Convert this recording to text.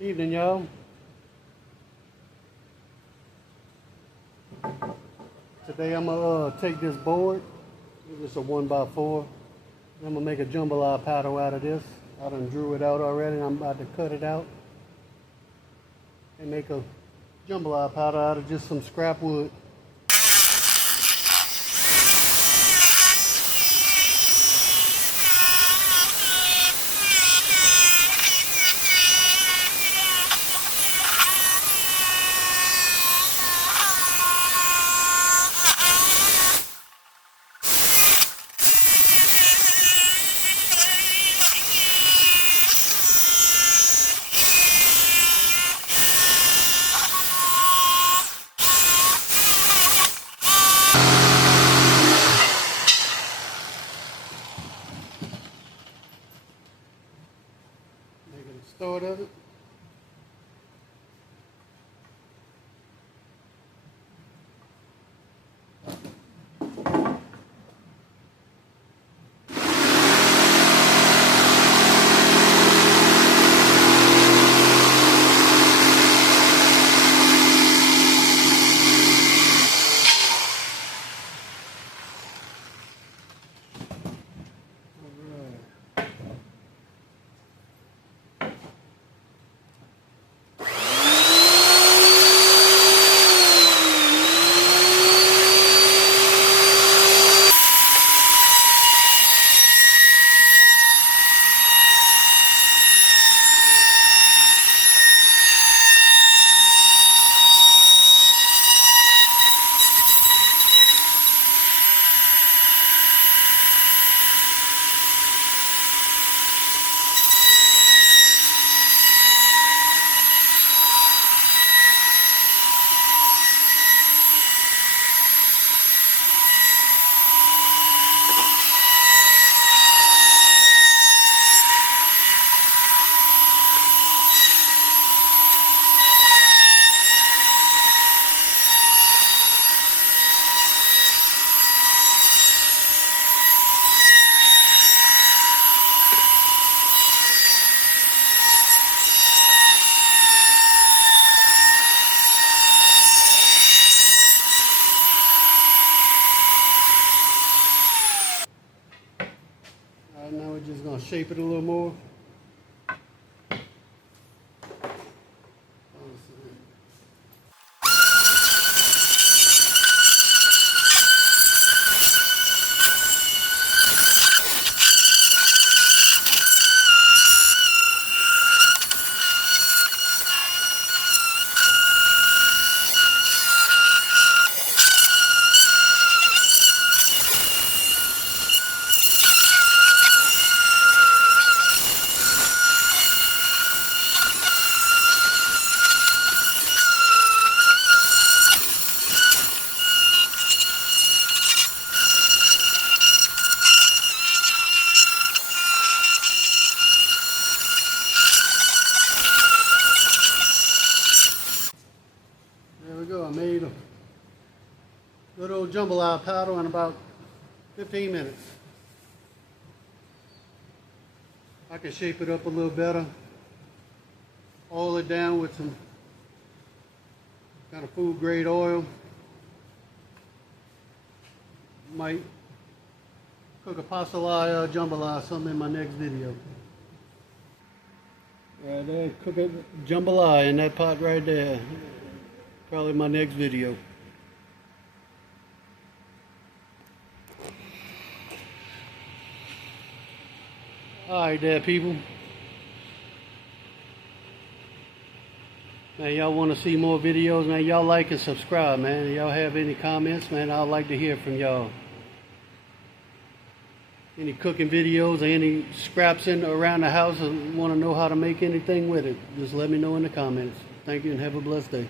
Evening, y'all. Today I'm gonna take this board. It's a 1x4. I'm gonna make a jambalaya powder out of this. I done drew it out already and I'm about to cut it out and make a jambalaya powder out of just some scrap wood. Making a start of it. Now we're just going to shape it a little more. There we go. I made a good old jambalaya powder in about 15 minutes. I can shape it up a little better. Oil it down with some kind of food grade oil. Might cook a pastelaya or jambalaya or something in my next video. Right there, cook a jambalaya in that pot right there. Probably my next video. Alright there, people. Man, y'all want to see more videos, man, y'all like and subscribe, man. Y'all have any comments, man, I'd like to hear from y'all. Any cooking videos or any scraps in around the house, or want to know how to make anything with it, just let me know in the comments. Thank you and have a blessed day.